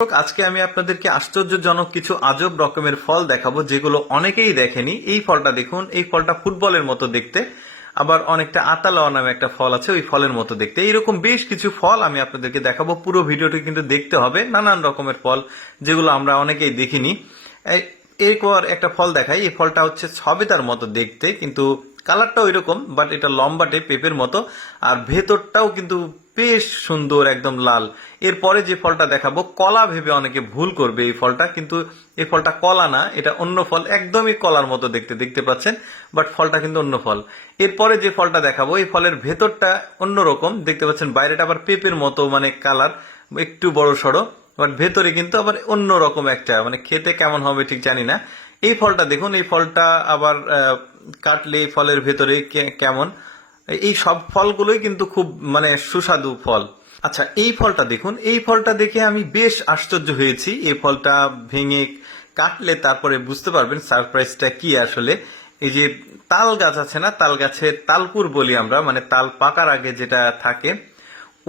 আজকে আমি আপনাদেরকে আশ্চর্যজনক কিছু আজব রকমের ফল দেখাবো যেগুলো অনেকেই দেখেনি। এই ফলটা দেখুন, এই ফলটা ফুটবলের মতো দেখতে, আবার অনেকটা আতালাওয়া নামে একটা ফল আছে, ওই ফলের মতো দেখতে। এইরকম বেশ কিছু ফল আমি আপনাদেরকে দেখাবো। পুরো ভিডিওটি কিন্তু দেখতে হবে। নানান রকমের ফল যেগুলো আমরা অনেকেই দেখিনি। এরপর একটা ফল দেখাই। এই ফলটা হচ্ছে সবেদার মতো দেখতে, কিন্তু কালারটা ওই রকম, বাট এটা লম্বাটে পেঁপের মতো, আর ভেতরটাও কিন্তু বেশ সুন্দর, একদম লাল। এরপরে যে ফলটা দেখাবো, কলা ভেবে অনেকে ভুল করবে এই ফলটা, কিন্তু এই ফলটা কলা না, এটা অন্য ফল, একদমই কলার মতো দেখতে, দেখতে পাচ্ছেন, বাট ফলটা কিন্তু অন্য ফল। এরপরে যে ফলটা দেখাবো, এই ফলের ভেতরটা অন্যরকম দেখতে পাচ্ছেন, বাইরেটা আবার পেঁপের মতো, মানে কালার একটু বড় সড়ো, বাট ভেতরে কিন্তু আবার অন্য রকম একটা, মানে খেতে কেমন হবে ঠিক জানি না। এই ফলটা দেখুন, এই ফলটা আবার কাটলে এই ফলের ভেতরে কেমন। এই সব ফলগুলোই কিন্তু খুব মানে সুস্বাদু ফল। আচ্ছা, এই ফলটা দেখুন, এই ফলটা দেখে আমি বেশ আশ্চর্য হয়েছি। এই ফলটা ভেঙে কাটলে তারপরে বুঝতে পারবেন সারপ্রাইজটা কি আসলে। এই যে তাল গাছ আছে না, তাল গাছের তালপুর বলি আমরা, মানে তাল পাকার আগে যেটা থাকে,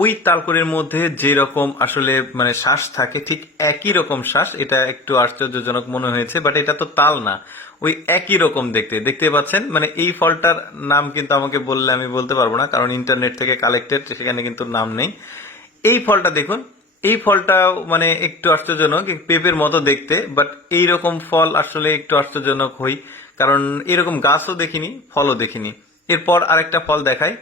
ওই তালপুরের মধ্যে যে রকম আসলে মানে শ্বাস থাকে, ঠিক একই রকম শ্বাস। এটা একটু আশ্চর্যজনক মনে হয়েছে, বাট এটা তো তাল না, ওই একই রকম দেখতে, দেখতে পাচ্ছেন। মানে এই ফলটার নাম কিন্তু আমাকে বললে আমি বলতে পারবো না, কারণ ইন্টারনেট থেকে কালেক্টেড, সেখানে কিন্তু নাম নেই। এই ফলটা দেখুন, এই ফলটা মানে একটু আশ্চর্যজনক, পেঁপের মতো দেখতে, বাট এইরকম ফল আসলে একটু আশ্চর্যজনক হই, কারণ এরকম গাছও দেখিনি, ফলও দেখিনি। এরপর আরেকটা ফল দেখাই।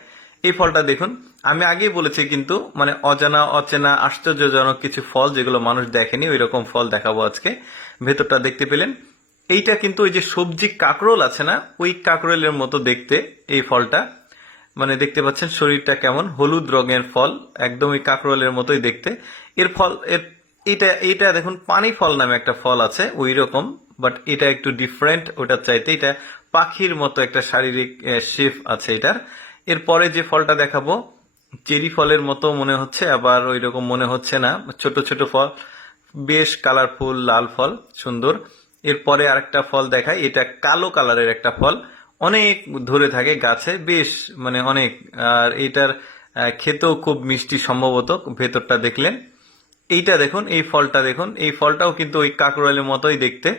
এই ফলটা দেখুন, আমি আগেই বলেছি কিন্তু, মানে অজানা অচেনা আশ্চর্যজনক কিছু ফল যেগুলো মানুষ দেখেনি, ওই রকম ফল দেখাবো আজকে। ভেতরটা দেখতে পেলেন। এইটা কিন্তু ওই যে সবজি কাকরোল আছে না, ওই কাকরোলের মতো দেখতে এই ফলটা। মানে দেখতে পাচ্ছেন শরীরটা কেমন, হলুদ রঙের ফল, একদম ওই কাকরোলের মতোই দেখতে। এর ফল এটা এটা দেখুন, পানি ফল নামে একটা ফল আছে ওই রকম, বাট এটা একটু ডিফারেন্ট ওটার চাইতে। এটা পাখির মতো একটা শারীরিক শেপ আছে এটার। এরপরে যে ফলটা দেখাবো, চেরি ফলের মতো মনে হচ্ছে, আবার ওই রকম মনে হচ্ছে না, ছোট ছোট ফল, বেশ কালারফুল লাল ফল, সুন্দর। এরপরে আরেকটা ফল দেখাই। এটা কালো কালারের একটা ফল, অনেক ধরে থাকে গাছে, বেশ মানে অনেক। আর এটার খেতেও খুব মিষ্টি সম্ভবত, ভেতরটা দেখলেন। এইটা দেখুন, এই ফলটা দেখুন, এই ফলটাও কিন্তু ওই কাকরোলের মতোই দেখতে।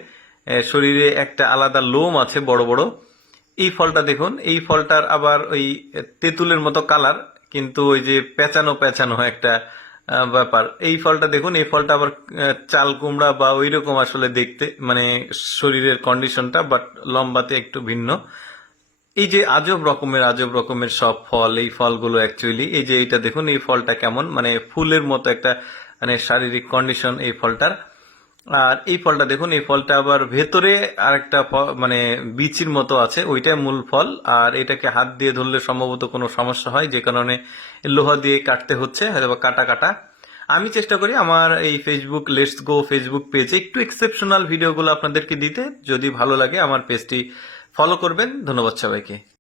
শরীরে একটা আলাদা লোম আছে বড় বড়। এই ফলটা দেখুন, এই ফলটার আবার ওই তেঁতুলের মতো কালার, কিন্তু ওই যে পেঁচানো পেঁচানো একটা ব্যাপার। এই ফলটা দেখুন, এই ফলটা আবার চাল কুমড়া বা ওই রকম আসলে দেখতে, মানে শরীরের কন্ডিশনটা, বাট লম্বাতে একটু ভিন্ন। এই যে আজব রকমের সব ফল, এই ফলগুলো অ্যাকচুয়ালি, এই যে এইটা দেখুন, এই ফলটা কেমন, মানে ফুলের মতো একটা মানে শারীরিক কন্ডিশন এই ফলটার। আর এই ফলটা দেখুন, এই ফলটা আবার ভেতরে আরেকটা মানে বিচির মতো আছে, ওইটাই মূল ফল। আর এটাকে হাত দিয়ে ধরলে সম্ভবত কোনো সমস্যা হয়, যে কারণে লোহা দিয়ে কাটতে হচ্ছে, হয়তো কাটা কাটা। আমি চেষ্টা করি আমার এই ফেসবুক লেটস গো ফেসবুক পেজে একটু এক্সেপশনাল ভিডিওগুলো আপনাদেরকে দিতে। যদি ভালো লাগে আমার পেজটি ফলো করবেন। ধন্যবাদ সবাইকে।